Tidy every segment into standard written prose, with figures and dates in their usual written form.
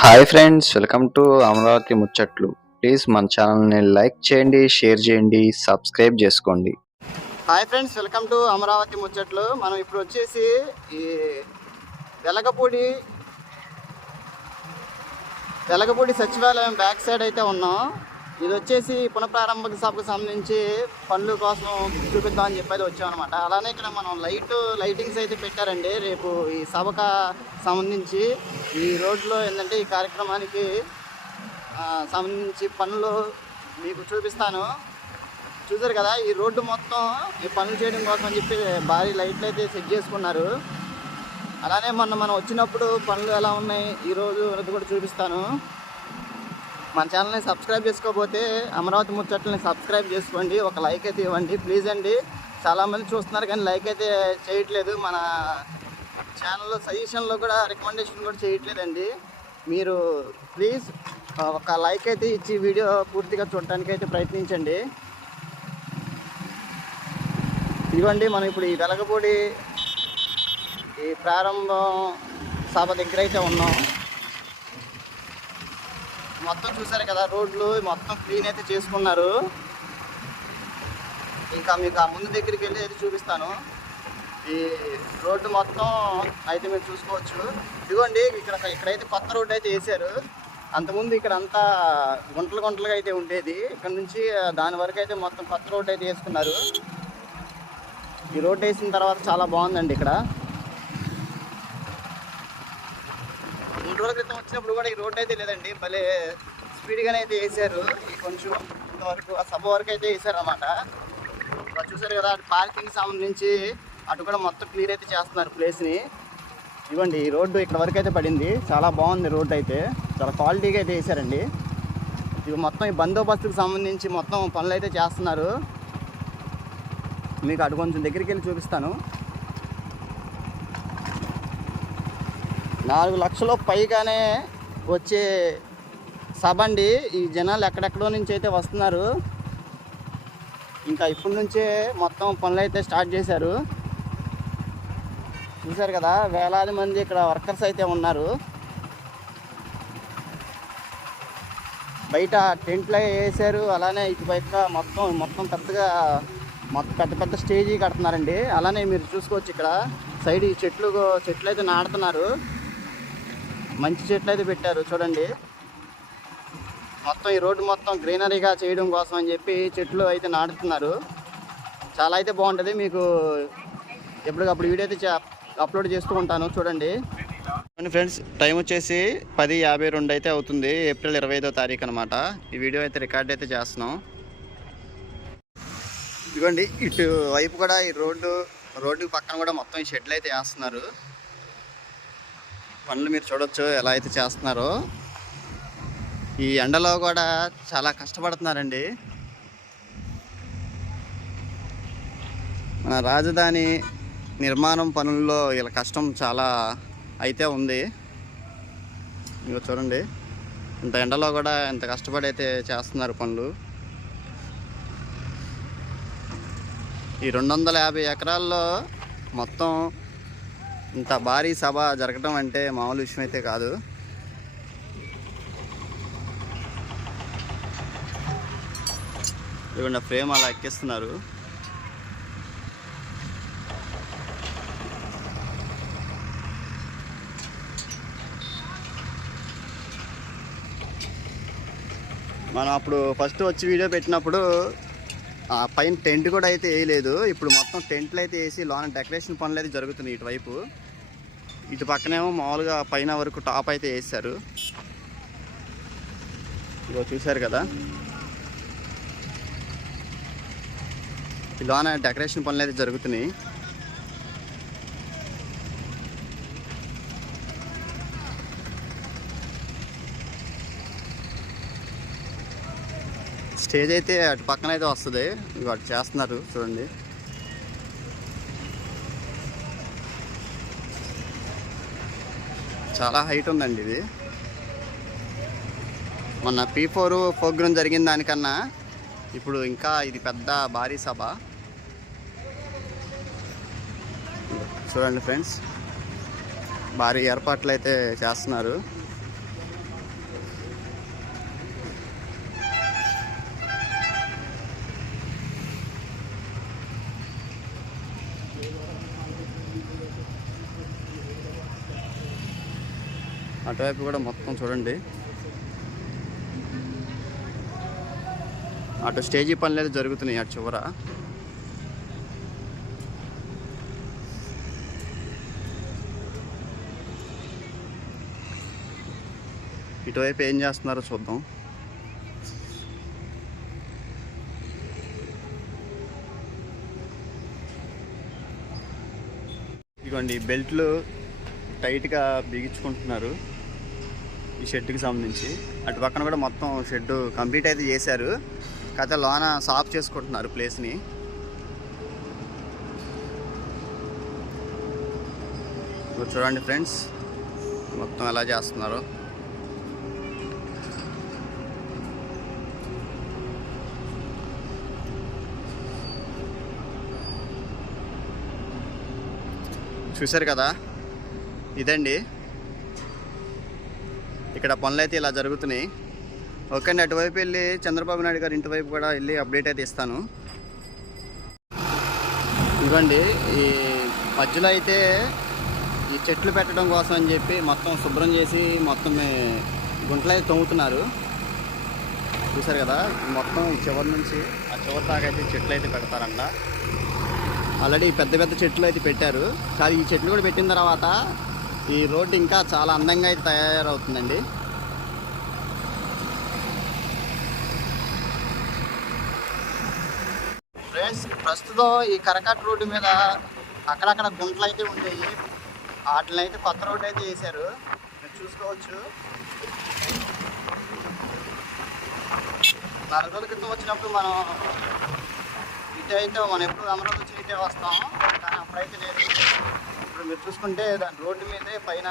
Hi friends, welcome to Amaravati ముచ్చట్లు. Please మన ఛానల్ని లైక్ చేయండి, షేర్ చేయండి, సబ్స్క్రైబ్ చేసుకోండి. Hi friends, welcome to Amaravati ముచ్చట్లు. మనం ఇప్పుడు వచ్చేసి ఈ వెలగపూడి సచివాలయం బ్యాక్ సైడ్ అయితే ఉన్నాం. ఇది వచ్చేసి పునఃప్రారంభక సభకు సంబంధించి పనుల కోసం చూపిద్దామని చెప్పేది వచ్చాం అనమాట. అలానే ఇక్కడ మనం లైటింగ్స్ అయితే పెట్టారండి. రేపు ఈ సభకు సంబంధించి ఈ రోడ్లో ఏంటంటే ఈ కార్యక్రమానికి సంబంధించి పనులు మీకు చూపిస్తాను. చూసారు కదా, ఈ రోడ్డు మొత్తం ఈ పనులు చేయడం కోసం అని చెప్పి భారీ లైట్లు అయితే సెట్ చేసుకున్నారు. అలానే మనం వచ్చినప్పుడు పనులు ఎలా ఉన్నాయి ఈరోజు అనేది కూడా చూపిస్తాను. మన ఛానల్ని సబ్స్క్రైబ్ చేసుకోకపోతే అమరావతి ముచ్చట్లని సబ్స్క్రైబ్ చేసుకోండి, ఒక లైక్ అయితే ఇవ్వండి ప్లీజ్ అండి. చాలామంది చూస్తున్నారు కానీ లైక్ అయితే చేయట్లేదు. మన ఛానల్లో సజెషన్లో కూడా రికమెండేషన్ కూడా చేయట్లేదండి. మీరు ప్లీజ్ ఒక లైక్ అయితే ఇచ్చి వీడియో పూర్తిగా చూడటానికి అయితే ప్రయత్నించండి. ఇదిగోండి, మనం ఇప్పుడు ఈ వెలగపూడి ఈ ప్రారంభం సభ దగ్గర అయితే ఉన్నాం. మొత్తం చూసారు కదా, రోడ్లు మొత్తం క్లీన్ అయితే చేసుకున్నారు. ఇంకా మీకు ఆ ముందు దగ్గరికి వెళ్ళి అయితే చూపిస్తాను. ఈ రోడ్డు మొత్తం అయితే మీరు చూసుకోవచ్చు. ఇదిగోండి, ఇక్కడైతే కొత్త రోడ్డు అయితే వేసారు. అంతకుముందు ఇక్కడ అంతా గుంటలుగా అయితే ఉండేది. ఇక్కడ నుంచి దాని వరకు అయితే మొత్తం కొత్త రోడ్డు అయితే వేసుకున్నారు. ఈ రోడ్డు వేసిన తర్వాత చాలా బాగుందండి. ఇక్కడ 3 రోజుల క్రితం వచ్చినప్పుడు కూడా ఈ రోడ్డు అయితే లేదండి, భలే స్పీడ్గానే అయితే వేసారు. కొంచెం ఇంతవరకు ఆ సభ వరకు అయితే వేసారు అన్నమాట. చూసారు కదా, పార్కింగ్ సంబంధించి అటు కూడా మొత్తం క్లియర్ అయితే చేస్తున్నారు ప్లేస్ని. ఇవ్వండి, ఈ రోడ్డు ఇక్కడ వరకు అయితే పడింది. చాలా బాగుంది రోడ్డు అయితే, చాలా క్వాలిటీగా అయితే వేసారండి. ఇవి మొత్తం ఈ బందోబస్తుకు సంబంధించి మొత్తం పనులు అయితే చేస్తున్నారు. మీకు అటు కొంచెం దగ్గరికి వెళ్ళి చూపిస్తాను. 4 లక్షల పైగానే వచ్చే సభ అండి. ఈ జనాలు ఎక్కడెక్కడో నుంచి అయితే వస్తున్నారు. ఇంకా ఇప్పటి నుంచే మొత్తం పనులు అయితే స్టార్ట్ చేశారు. చూశారు కదా, వేలాది మంది ఇక్కడ వర్కర్స్ అయితే ఉన్నారు. బయట టెంట్లు వేసారు. అలానే ఇటుపైక మొత్తం పెద్ద స్టేజీ కడుతున్నారండి. అలానే మీరు చూసుకోవచ్చు, ఇక్కడ సైడ్ ఈ చెట్లు అయితే నాటుతున్నారు. మంచి చెట్లు అయితే పెట్టారు చూడండి. మొత్తం ఈ రోడ్డు మొత్తం గ్రీనరీగా చేయడం కోసం అని చెప్పి చెట్లు అయితే నాటుతున్నారు. చాలా అయితే బాగుంటుంది. మీకు ఎప్పటికప్పుడు వీడియో అయితే అప్లోడ్ చేస్తూ ఉంటాను, చూడండి. ఫ్రెండ్స్, టైం వచ్చేసి 10:52 అయితే అవుతుంది. ఏప్రిల్ 25వ తారీఖు అనమాట. ఈ వీడియో అయితే రికార్డ్ అయితే చేస్తున్నాం. ఇదిగోండి, ఇటు వైపు కూడా ఈ రోడ్డు పక్కన కూడా మొత్తం ఈ షెడ్లు అయితే వేస్తున్నారు. పనులు మీరు చూడొచ్చు ఎలా అయితే చేస్తున్నారో. ఈ ఎండలో కూడా చాలా కష్టపడుతున్నారండి. మన రాజధాని నిర్మాణం పనుల్లో వీళ్ళ కష్టం చాలా అయితే ఉంది. ఇక చూడండి, ఇంత ఎండలో కూడా ఎంత కష్టపడి అయితే చేస్తున్నారు పనులు. ఈ 250 ఎకరాల్లో మొత్తం ఇంత భారీ సభ జరగడం అంటే మామూలు విషయం అయితే కాదు. ఇదిగోండి, ఫ్రేమ్ అలా ఎక్కిస్తున్నారు. మనం అప్పుడు ఫస్ట్ వచ్చి వీడియో పెట్టినప్పుడు పైన టెంట్ కూడా అయితే వేయలేదు. ఇప్పుడు మొత్తం టెంట్లు అయితే వేసి లోన డెకరేషన్ పనులు అయితే జరుగుతున్నాయి. ఇటువైపు ఇటు పక్కనేమో మామూలుగా పైన వరకు టాప్ అయితే వేసారు. ఇగో చూసారు కదా, లోన డెకరేషన్ పనులు అయితే జరుగుతున్నాయి. స్టేజ్ అయితే అటు పక్కన అయితే వస్తుంది. ఇవి అటు చేస్తున్నారు చూడండి. చాలా హైట్ ఉందండి ఇది. మొన్న P4 ప్రోగ్రాం జరిగిన దానికన్నా ఇప్పుడు ఇంకా ఇది పెద్ద భారీ సభ. చూడండి ఫ్రెండ్స్, భారీ ఏర్పాట్లు అయితే చేస్తున్నారు. అటువైపు కూడా మొత్తం చూడండి, అటు స్టేజీ పనులు జరుగుతున్నాయి అటు చివర. ఇటువైపు ఏం చేస్తున్నారో చూద్దాం. ఇదిగోండి బెల్ట్లు టైట్గా బిగించుకుంటున్నారు ఈ షెడ్కి సంబంధించి. అటు పక్కన కూడా మొత్తం షెడ్ కంప్లీట్ అయితే చేశారు, కాకపోతే లోన సాఫ్ చేసుకుంటున్నారు ప్లేస్ని. చూడండి ఫ్రెండ్స్ మొత్తం ఎలా చేస్తున్నారు. చూశారు కదా, ఇదండి ఇక్కడ పనులు అయితే ఇలా జరుగుతున్నాయి. ఓకే అండి, అటువైపు వెళ్ళి చంద్రబాబు నాయుడు గారు ఇంటి వైపు కూడా వెళ్ళి అప్డేట్ అయితే ఇస్తాను. ఇవ్వండి ఈ మధ్యలో అయితే ఈ చెట్లు పెట్టడం కోసం అని చెప్పి మొత్తం శుభ్రం చేసి మొత్తం గుంటలు అయితే తవ్వుతున్నారు. చూశారు కదా, మొత్తం ఈ చివరి నుంచి ఆ చివరి దాకా అయితే చెట్లు అయితే పెడతారంట. ఆల్రెడీ పెద్ద పెద్ద చెట్లు అయితే పెట్టారు. కానీ ఈ చెట్లు కూడా పెట్టిన తర్వాత ఈ రోడ్డు ఇంకా చాలా అందంగా అయితే తయారవుతుందండి. ఫ్రెండ్స్ ప్రస్తుతం ఈ కరకట్ట రోడ్డు మీద అక్కడక్కడ గుంటలు అయితే ఉండేవి, వాటిని అయితే కొత్త రోడ్డు అయితే వేశారు, మీరు చూసుకోవచ్చు. 4 రోజుల క్రితం వచ్చినప్పుడు మనం అయితే మనం ఎప్పుడు అమరావతి వచ్చి ఇటే వస్తాం, కానీ అప్పుడైతే లేదు. ఇప్పుడు మీరు చూసుకుంటే దాని రోడ్డు మీదే పైన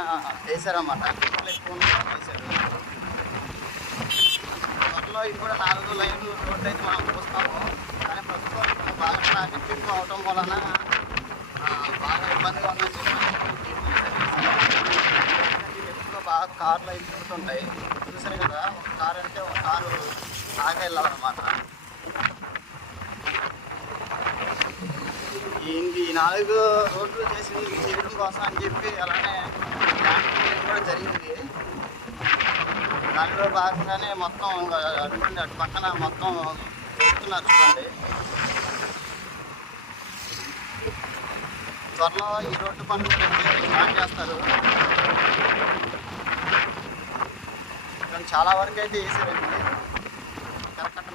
వేసారన్నమాట, ఎక్కువ వేసారు. త్వరలో ఇది కూడా 4 లైన్లు రోడ్డు అయితే మనం చూస్తాము. కానీ ప్రస్తుతం బాగా ట్రాఫిక్ ఎక్కువ అవటం వలన బాగా ఇబ్బందిగా ఉందని చెప్పి ఎక్కువ బాగా కార్లు అయితే తిరుగుతుంటాయి. చూసారు కదా, ఒక కారు అంటే ఒక కారు ఆగే వెళ్ళాలన్నమాట. ఈ 4 రోడ్లు చేయడం కోసం అని చెప్పి అలానే కూడా జరిగింది. దానిలో భాగంగానే మొత్తం అటు పక్కన మొత్తం వెళ్తున్నారు చూడండి. త్వరలో ఈ రోడ్డు పనులు స్టార్ట్ చేస్తారు. కానీ చాలా వరకు అయితే వేసారండి కరకట్ట.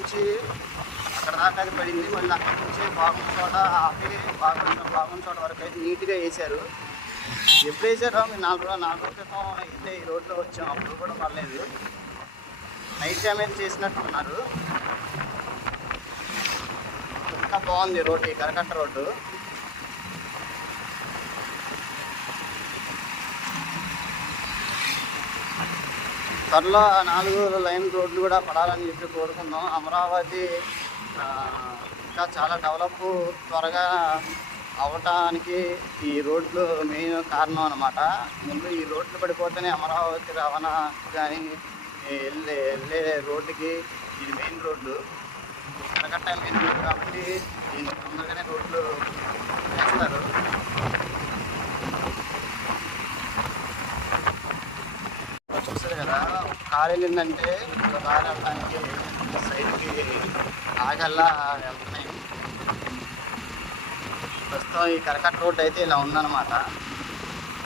నుంచి అక్కడ దాకా అయితే పడింది, మళ్ళీ అక్కడ నుంచి బాగున్న చోట ఆపి బాగున్న చోట వరకు అయితే నీట్గా వేసారు. ఎప్పుడు వేసారో మీరు 4 రోజుల క్రితం అయితే ఈ రోడ్లో వచ్చాం, అప్పుడు కూడా పర్లేదు. నైట్ టైం అయితే చేసినట్టు ఉన్నారు. ఇంకా బాగుంది రోడ్డు, ఈ కరకట్ట రోడ్డు. త్వరలో 4 లైన్ రోడ్లు కూడా పడాలని చెప్పి కోరుకుందాం. అమరావతి ఇంకా చాలా డెవలప్ త్వరగా అవ్వటానికి ఈ రోడ్లు మెయిన్ కారణం అన్నమాట. ముందు ఈ రోడ్లు పడిపోతేనే అమరావతి రవాణా కానీ వెళ్ళే రోడ్డుకి ఇది మెయిన్ రోడ్డు, కరకట్ట మెయిన్ రోడ్డు కాబట్టి దీన్ని తొందరగానే రోడ్లు వేస్తారు. చూస్తారు కదా, కారు వెళ్ళిందంటే కారు వెళ్ళడానికి సైడ్కి ఆగల్లా వెళ్తున్నాయి. ప్రస్తుతం ఈ కరకట్ట రోడ్డు అయితే ఇలా ఉందన్నమాట.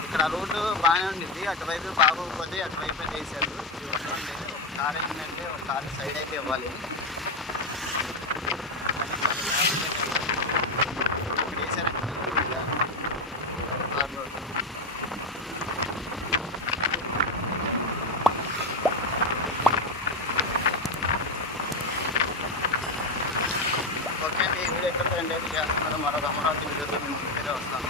ఇక్కడ రోడ్డు బాగానే ఉండింది, అటువైపు బాగోకపోతే అటువైపు అయితే వేసారు. చూడండి, ఒక కారు వెళ్ళిందంటే ఒక కారు సైడ్ అయితే ఇవ్వాలి. ఇక్కడ వేసారంటే కారు రోడ్డు. ఓకే అండి, ఈ వీడియో ఎక్కడ ఎండ్ అయితే చేస్తున్నారు. మరొక అమరావతి వీడియోతో మేము ముందుకే వస్తాను.